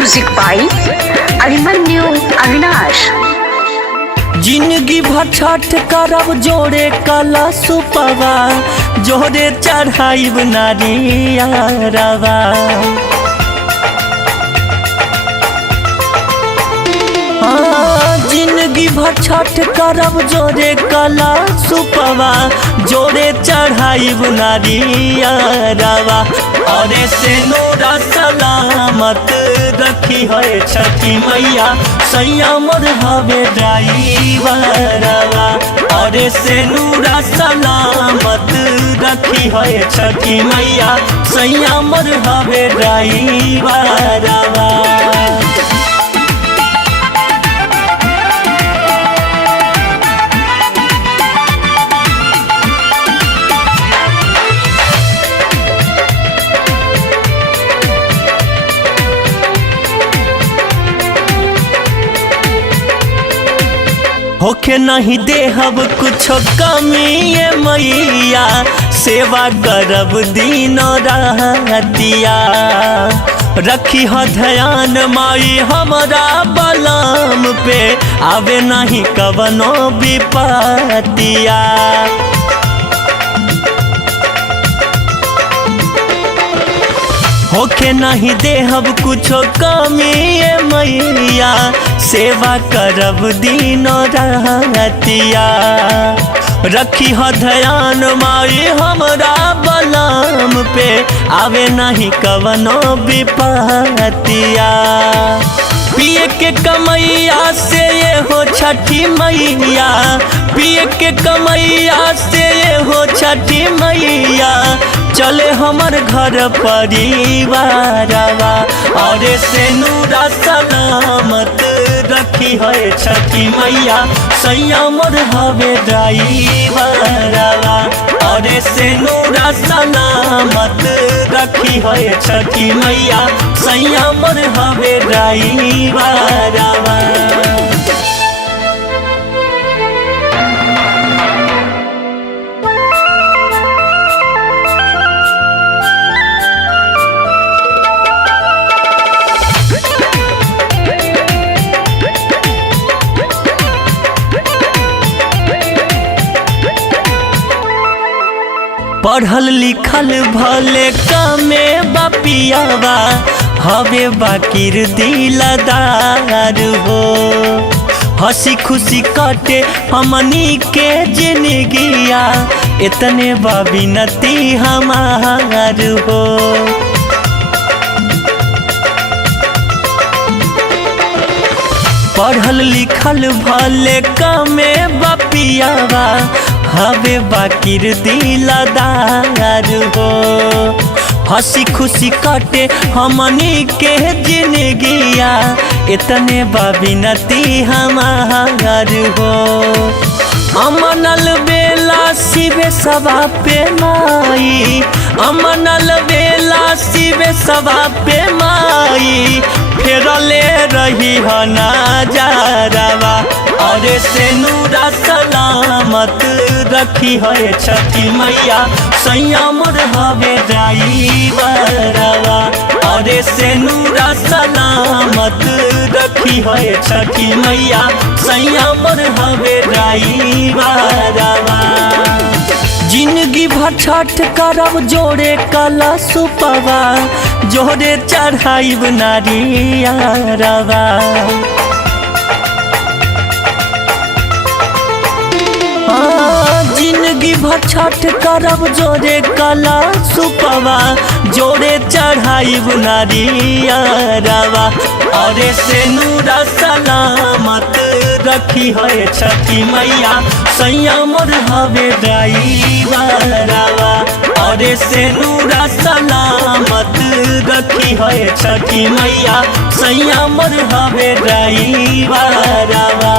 Music बाई अभिमन्यु अविनाश। जिंदगी भर छठ करब जोड़े कला सुपवा, जोड़े चढ़ाइब नारियरवा। जिंदगी भर छठ करब जोड़े कला सुपवा, जोड़े चढ़ाइब नारियरवा। और से नूरा सलामत रखी है छठी मैया, सैया मोर हवे ड्राइवरवा। और से नूरा सलामत रखी है छठी मैया, सैया मोर हवे ड्राइवरवा। होके नहीं देहब कुछ कमी ये मैया, सेवा करब दिन रातिया। रखी हो ध्यान माई हमरा बलम पे, आवे नहीं कवनो विपतिया। होके नहीं देहब कुछो कमी ये मैया, सेवा करब दिन रातिया। रखी हो ध्यान माई हमरा बलम पे, आवे नहीं कवनो विपतिया। पिए के कमैया से ये हो छठी मैया, पिए के कमैया से ये हो छठी मैया। चले हमर घर परिवारवा। और से नूरा सलामत रखी है छठी मैया, सैया मोर हवे ड्राइवरवा। और से नूरा सलामत रखी है छठी मैया, सैया मोर हवे ड्राइवरवा। पढ़ल लिखल भले कमे बापियावा, हवे बाकिर दिलदार हो। हंसी खुशी कटे हमनी के जिंदगिया, इतने बाबिनती हमार हो। पढ़ल लिखल भले कमे बापियावा, हवे बाकिर दिलदार हो। हंसी खुशी कटे हमनी के जिंदगिया, इतने बाबिनती हमार हो। अमनल बेला शिवे सभा पे माई, अमनल बेला शिवे सभा पे माई। फेरले रही हो नजारवा। और से नूरा सलामत रखी है छठी मैया, सैया मोर हवे ड्राइवरवा। और से नूरा सलामत रखी है छठी मैया, सैया मोर हवे ड्राइवरवा। जिंदगी भर छठ करब जोड़े कला सुपवा, जोड़े चढ़ाइब नारियरवा। जिंदगी भर छठ करब जोड़े कला सुपवा, जोड़े चढ़ाइब नारियरवा। और से नूरा सलामत रखी है छठी मैया, सैया मोर हवे ड्राइवरवा। और से नूरा सलामत रखी है छठी मैया, सैया मोर हवे ड्राइवरवा।